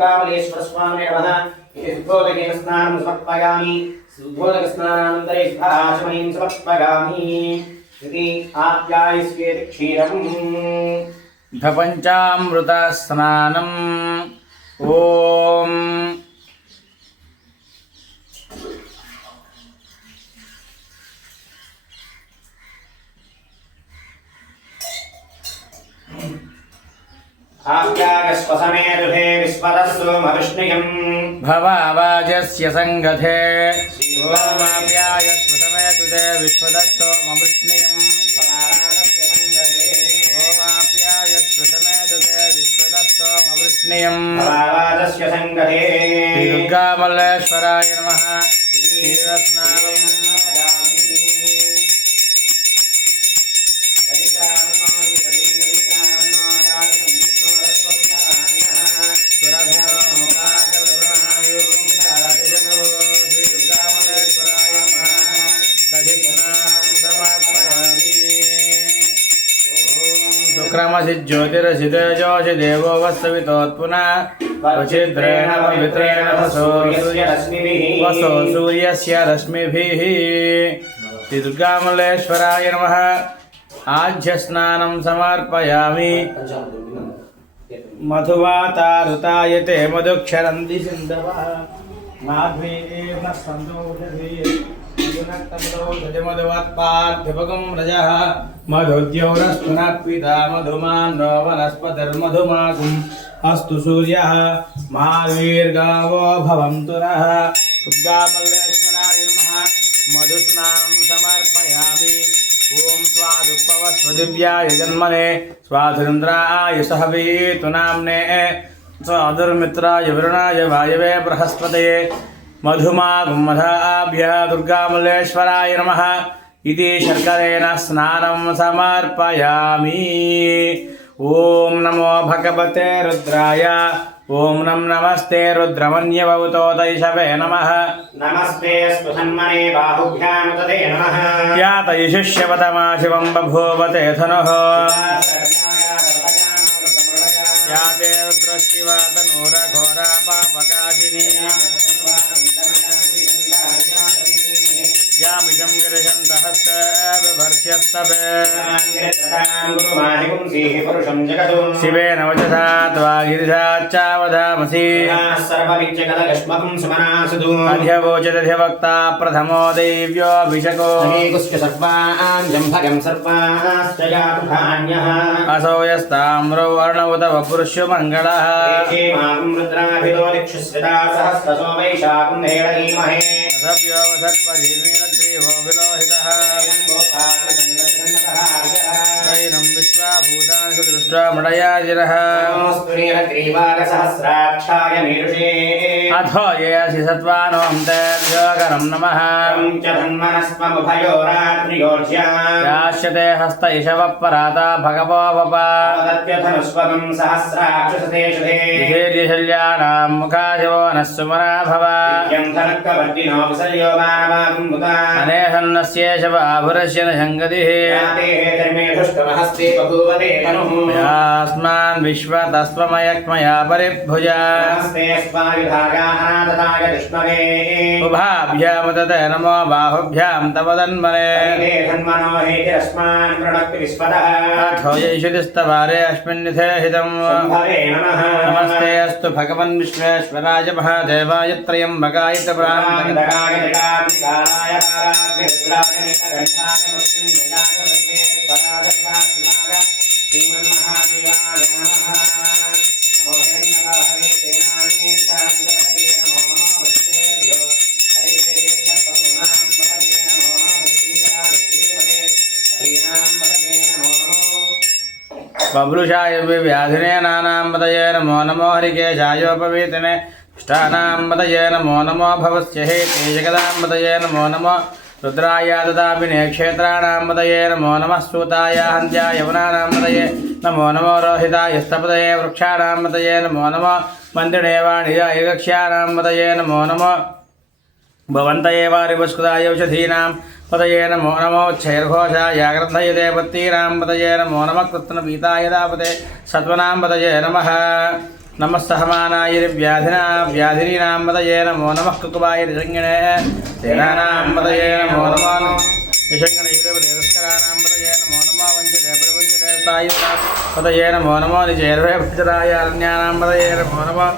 दुर्गामलेश्वर स्वामिने नमः। शुद्धोदकेन स्नानं समर्पयामि। शुद्धोदकस्नानानन्तरे शुद्धाचमनीं समर्पयामि। इति आप्यायस्येति क्षीरम् पंचामृत स्नानम्। ओम आप्यायस्वसमे दुहे विस्मरस्सु मविष्णुयम् भवावाजस्य संगथे ओमाप्यायस्वसमे दुहे विश्वदस्तो मविष्णुयम् ओमाप्यायस्वसमे दुहे विश्वदस्तो मविष्णुयम् भवावाजस्य संगते दुर्गामल्लेश्वराय नमः। तीर्थस्नानम् ज्योतिरसितेजोषि देवो वत्सवितोत्पुनः वचिद्रेण पवित्रेण वसो सूर्यस्य रश्मिभिः। दुर्गामल्लेश्वराय नमः। आज्यस्नानं समर्पयामि। मधुवातारुतायते मधुक्षरन्ति सिन्धवः माध्वीर्न सन्तोषभिः मधुवत्पार्थिवगं रजः मधुद्यौरस्तुनः मधुमान्नो वनस्पतिर्मधुमागुम् अस्तु सूर्यः महावीर्गावो भवन्तु नः। दुर्गामल्लेश्वराय नमः। मधुस्नानं समर्पयामि। ओम स्वादुपवस्वदिव्याय जन्मने स्वाधुरिन्द्राय सहवीतु नाम्ने स्वाधुर्मित्राय वरुणाय वायवे बृहस्पतये मधुमागुमधाभ्यः दुर्गामल्लेश्वराय नमः। इति शर्करेण स्नानं समर्पयामि। ओम नमो भगवते रुद्राय। ओम नमस्ते रुद्रमन्यवतोदैषवे नमः। नमस्ते स्वसन्मने बाहुभ्यां तते नमः। यातयिशिष्यवतमा शिवं बभूवते धनुः याते रुद्रशिवा तनूरघोरा पापकाशिनी यामिषं गिरिशन्तहस्तभर्त्यस्तवे शिवेन वचसा त्वा गिरिशाच्चावधामसि अध्यवोचदध्यवक्ता प्रथमो दैव्योऽभिषको असौ यस्ताम्रो वर्णवत वपुरुषो मङ्गलः असभ्यो वसत्पदीमीनग्रीवो विलोहितः दैनं विश्वाभूतानि सुदृष्ट्वा मृडयाजिनः अथो ये असि सत्त्वानों तेभ्योऽगरं नमः यास्यते हस्त इषवः पराता भगवो वप विधेर्यशल्यानां मुखाशिवो नः सुमना भव अनेहन्नस्येषव आभुरस्य न शङ्गतिः यास्मान् विश्वतस्त्वमयक्मया परिभुजा उभाभ्यामुदते नमो बाहुभ्यां तव तन्मने अथो यैषुतिस्तवारे अस्मिन्निथे हितम् नमस्ते अस्तु भगवन् विश्वेश्वराय महादेवाय त्र्यम्बकाय च बभ्रुषाय व्याधिने नानाम्बतये नमो नमो हरिकेशायोपवीतिने इष्टानाम्बतये नमो नमो भवस्य हेते जगदाम्बतये नमो नमो रुद्राय ददापिने क्षेत्राणाम्बतये नमो नमः सूताय हन्त्याय यवनानाम्बतये नमो नमो रोहिताय स्तपतये वृक्षाणाम्बतये नमो नमो मन्दिरे वाणिजाय गक्ष्याणाम्बतये नमो नमो भवन्तये वारिवस्कुताय औषधीनां पतये नमो नमो क्षैर्घोषाय ग्रन्थयते पत्तीनां पतये नमो नमः कृत्नपीताय दापते सत्वनां पतये नमः नमः सहमानाय व्याधिना व्याधिनीनां पतये नमो नमः कुकुबाय निषङ्गिणे सेनानां पतये नमो नमः निषङ्गिणयुधपदेस्कराणां पतये नमो नमः वञ्चते परिवञ्चते तायुनां पतये नमो नमो निचैर्वे भजराय अरण्यानां पतये नमो नमः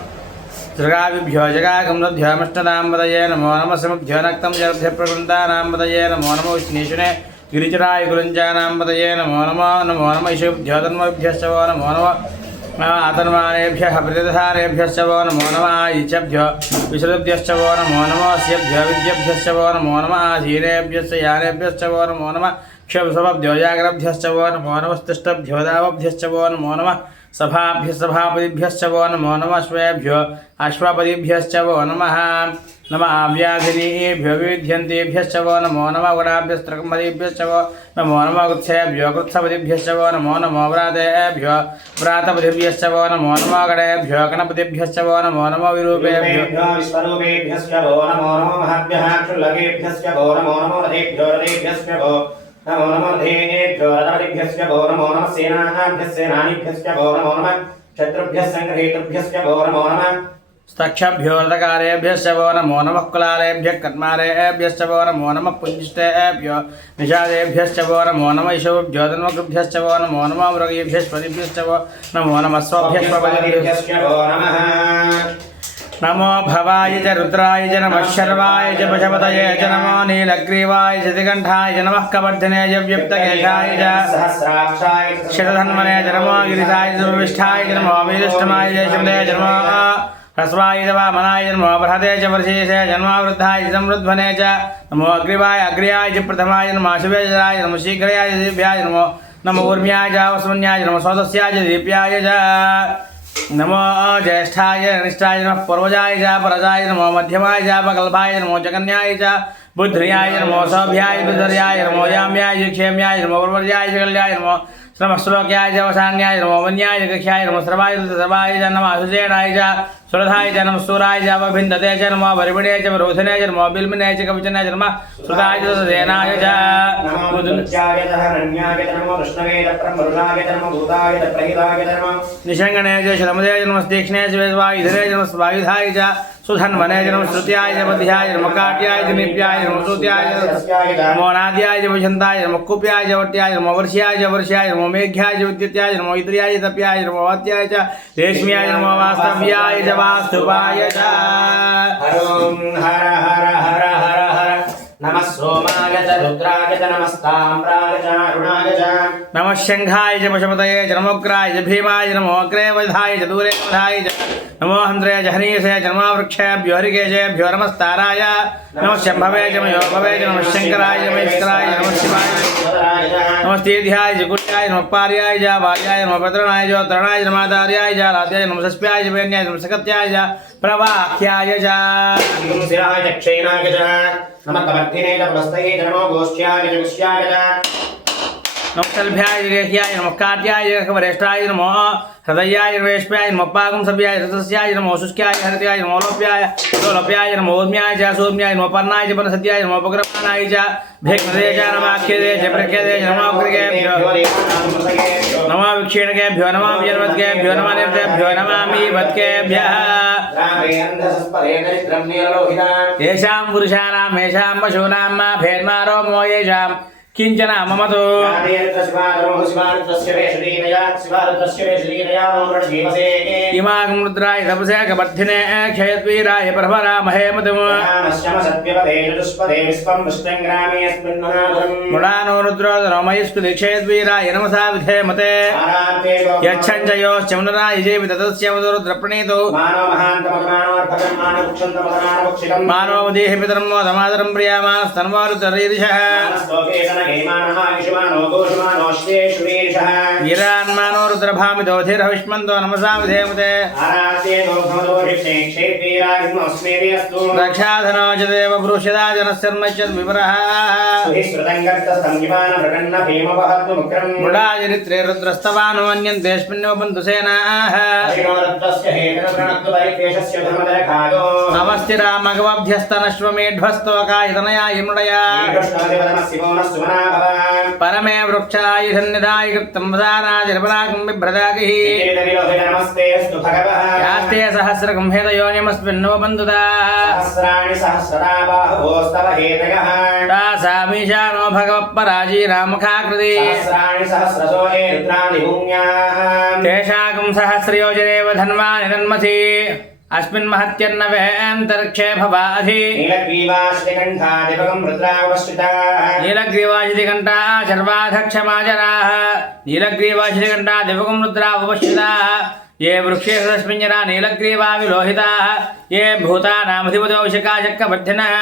जगाविभ्यो जगागमृभ्योमिष्टनाम्बतये नमो नमः समुभ्यो नक्तं जलभ्यप्रवृन्दानाम्बतये नमो नमो विष्णीशुने गिरिचराय गुरुञ्जानाम्बतये नमो नमः ईशुभ्यो तन्मभ्यश्च वो नमो नमः आतन्मानेभ्यः प्रतिधारेभ्यश्च वो नमो नमः ईचभ्यो विश्रुभ्यश्च वो नमो नमः अस्यभ्यो विद्यभ्यश्च वो नमो नमः आशीनेभ्यश्च यानेभ्यश्च वो नमो नमः क्षभ्यो जाग्रभ्यश्च वो नमो नमः तिष्ठभ्यो दावभ्यश्च वो नमो नमः सभाभ्य सभापतिभ्यश्च वो नमो नमः अश्वेभ्यो अश्वपतिभ्यश्च वो नमः नमः व्याधिनीभ्यो विविध्यन्तेभ्यश्च वो नमो नमः गुणाभ्यस्त्रकम्पतिभ्यश्च वो नमो नमः गुत्सेभ्यो कृत्सपतिभ्यश्च वो नमो नमः व्रातेभ्यो व्रातपतिभ्यश्च वो नमो नमः गणेभ्यो गणपतिभ्यश्च वो नमो नमः विरूपेभ्यो विश्वरूपेभ्यश्च वो नमो नमः महद्भ्यः क्षुल्लकेभ्यश्च वो नमो नमो रथेभ्यो रथेभ्यश्च वो नमो नमो धेनेभ्यो रथपतिभ्यश्च वो नमो नमः सेनाभ्यः सेनानीभ्यश्च वो नमो नमः शत्रुभ्यः सङ्ग्रहेतृभ्यश्च वो नमो नमः स्तक्षभ्यो रथकारेभ्यश्च वो नमो नमः कुलालेभ्यः कन्मारेभ्यश्च वो नमो नमः पुञ्जिष्टेभ्यो निषादेभ्यश्च वो नमो नमः ईशुभ्यो तन्मकृभ्यश्च वो नमो नमः मृगेभ्यश्वरिभ्यश्च वो नमो नमः स्वभ्यश्वपतिभ्यश्च वो नमः नमो भवाय च रुद्राय च नमः शर्वाय च पशपतये च नमो नीलग्रीवाय च दिगण्ठाय च नमः कवर्धने च व्यप्तकेशाय च शतधन्वने च नमो गिरिशाय च सुविष्ठाय च नमो वीरिष्ठमाय च शब्दे च नमो ह्रस्वाय च वामनाय च नमो बृहते च वर्षेशे च नमो वृद्धाय च समृद्ध्वने च नमो अग्रीवाय अग्र्याय च प्रथमाय नमो शुभेजराय च नमो शीघ्रयाय च दिव्याय नमो नमो ऊर्म्याय च वस्मन्याय च नमो स्वदस्याय च दीप्याय च नमो ज्येष्ठाय निष्ठाय नमः पूर्वजाय च परजाय नमो मध्यमाय च प्रगल्भाय नमो जगन्याय च बुद्ध्याय नमो सौभ्याय बुद्धर्याय नमो याम्याय क्षेम्याय नमो प्रवर्याय कल्याय नमो नमः श्लोक्याय च वसान्याय नमो वन्याय कक्ष्याय नमो सर्वाय सर्वाय च नमः सुजेनाय च सुरथाय च नमः सूराय च वभिन्दते च नमो वरिवणे च वरोधने च नमो बिल्मने च कवचने च नमः श्रुताय च सेनाय च नमो दुर्गाय च हरण्याय च नमो कृष्णवे च ब्रह्मरुणाय च नमो भूताय च प्रहिताय च नमो निषङ्गणे च शलमदे च नमः तीक्ष्णे च वेदवायुधरे च नमः स्वायुधाय च सुधन्वने च नमः श्रुत्याय च बध्याय च नमः काट्याय च निप्याय च नमः श्रुत्याय च नमो नाद्याय च वसन्ताय च नमः कुप्याय च वट्याय च नमो वर्ष्याय च वर्ष्याय च नमो मेघ्याय च विद्युत्याय च नमो इन्द्रियाय च तप्याय च नमो वात्याय च रेश्म्याय च नमो वास्तव्याय च वास्तुपाय च हर हर हर हर हर हर नमः सोमाय च रुद्राय च नमस्ताम्राय च अरुणाय च नमः शङ्खाय च पशुपतये च नमोग्राय च भीमाय च नमो अग्रे वधाय च दूरे वधाय च नमो हन्त्रे च हनीसे च नमो वृक्षेभ्यो हरिकेशेभ्यो नमस्ताराय नमः शम्भवे च मयोभवे च नमः शङ्कराय च महेश्वराय च नमः शिवाय नमस्तेध्याय च कुट्याय नमः पार्याय च वार्याय नमः भद्रणाय च तरणाय च नमः दार्याय च लाद्याय नमः सस्प्याय च वेन्याय च नमः सकत्याय च प्रवाह्याय च शिराय च क्षैणाय च नमः कवर्धिने च पुलस्तये च नमो गोष्ठ्याय च गुष्याय च नमः सल्भ्याय च गेह्याय नमः काट्याय च वरिष्ठाय नमः हृदयाय वेश्म्याय नमः पाकं सभ्याय रसस्याय नमो शुष्क्याय हृदयाय नमो लोप्याय नमो ऊर्म्याय च सूर्म्याय नमो पर्णाय च वनसत्याय नमो उपग्रहणाय च भेक्मदे च नमः आख्यदे च प्रख्यदे च नमो अग्रगेभ्यो नमः विक्षीणकेभ्यो नमः विजन्वद्केभ्यो नमः निर्देभ्यो नमामि वद्केभ्यः येषां पुरुषाणां येषां पशूनां मा भेन्मारो मो येषां किंचन ममतो इमागं रुद्राय तपसे कवर्धिने क्षयद्वीराय प्रभरामहे मधुम् मृडानो रुद्रोदनो मयिस्पति क्षयद्वीराय नमसा विधेमते यच्छञ्जयोश्च मुनराय जीवित तस्य मधुरुद्रप्रणीतो मानव देहि पितरं मोदमादरं प्रियामानस्तन्वारुद्ररीरिषः ईशः वीरान्मानो रुद्रभामिदोधिर्हविष्मन्तो नमसा विधेमते आराध्ये दोषमदोषिष्णे क्षेत्रीराजमस्मेरियस्तु रक्षाधनो च देव पुरुषदा जनस्यर्मच्यद् विवरः सुहिस्कृतङ्गर्तसंयमानप्रकन्न भीमवहत्वमुग्रम् मृडाचरित्रे रुद्रस्तवानो अन्यन्तेऽस्मिन्नो बन्धु सेनाः हरिणोरत्वस्य हेतनप्रणत्वपरिकेशस्य धर्मदरखायो नमस्तिरामगवभ्यस्तनश्वमेढ्वस्तोकायतनया इमृडया परमे वृक्षायुधन्निधाय कृतं वदानाजिर्पराकं बिभ्रदागिः नमस्तेऽस्तु भगवः यास्ते सहस्रकं हेतयोनिमस्मिन्नो बन्धुता सहस्राणि सहस्रदा बाहुवोस्तव हेतयः तासामीशानो भगवत्पराजीरामुखाकृति सहस्राणि सहस्रसो ये रुद्राणि भूम्याः तेषाकं सहस्रयोजनेव धन्वानि तन्मसि अस्मिन् महत्यन्नवेऽन्तरिक्षे भवाधि नीलग्रीवाश्रिकण्ठादिपकं रुद्रावश्रिताः नीलग्रीवाशितिकण्ठा शर्वाधक्षमाजराः नीलग्रीवाशितिकण्ठादिपकं रुद्रावपश्चिताः ये वृक्षेषु तस्मिन् जना नीलग्रीवा विलोहिताः ये भूतानामधिपतोषिका चक्रवर्धिनः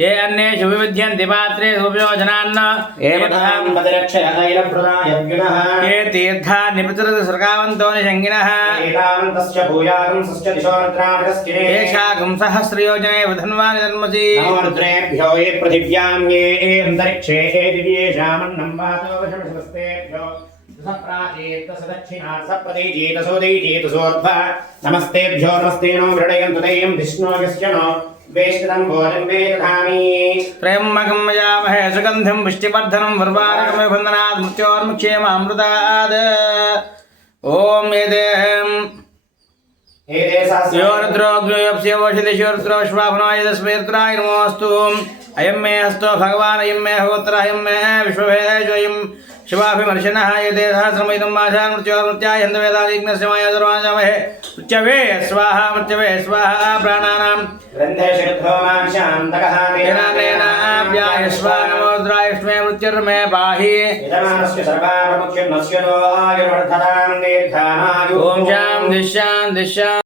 ये अन्येषु विविध्यन्ति पात्रे उपयोजनान्न ये तीर्थान्निपतिरसृगावन्तो निषङ्गिणः येषाकं सहस्रयोजने वधन्वानि तन्मसि रुद्रेभ्यो ये पृथिव्यां ये अन्तरिक्षे ये दिव्येषामन्नं वातो वशमस्तेभ्यो नमस्तेभ्यो नमस्तेनो मृडयन्तु दयं विष्णो यस्य नो वेष्टितं भोजं वेदधामि त्र्यम्बकं यजामहे सुगन्धिं पुष्टिवर्धनं वर्वाणकमिव बन्धनात् मृत्योर्मुक्षेमामृतात् ॐ यो रुद्रोऽग्नियोप्स्यवोषिदिशोरुद्रोश्वाभनाय तस्मै रुद्राय नमोऽस्तु अयं मे हस्तो भगवान् अयं मे होत्रः अयं मे विश्वभेदोऽयं शिवाभिमर्शनः यदे सहस्रमिदं माशान् मृत्योर्मृत्याय हन्तवेदादिग्नस्य मायादुर्वाञ्चामहे मृत्यवे स्वाहा प्राणानां तेनानेनाभ्याय स्वा नमो रुद्रायुष्मे मृत्युर्मे पाहि ॐ शां दिशां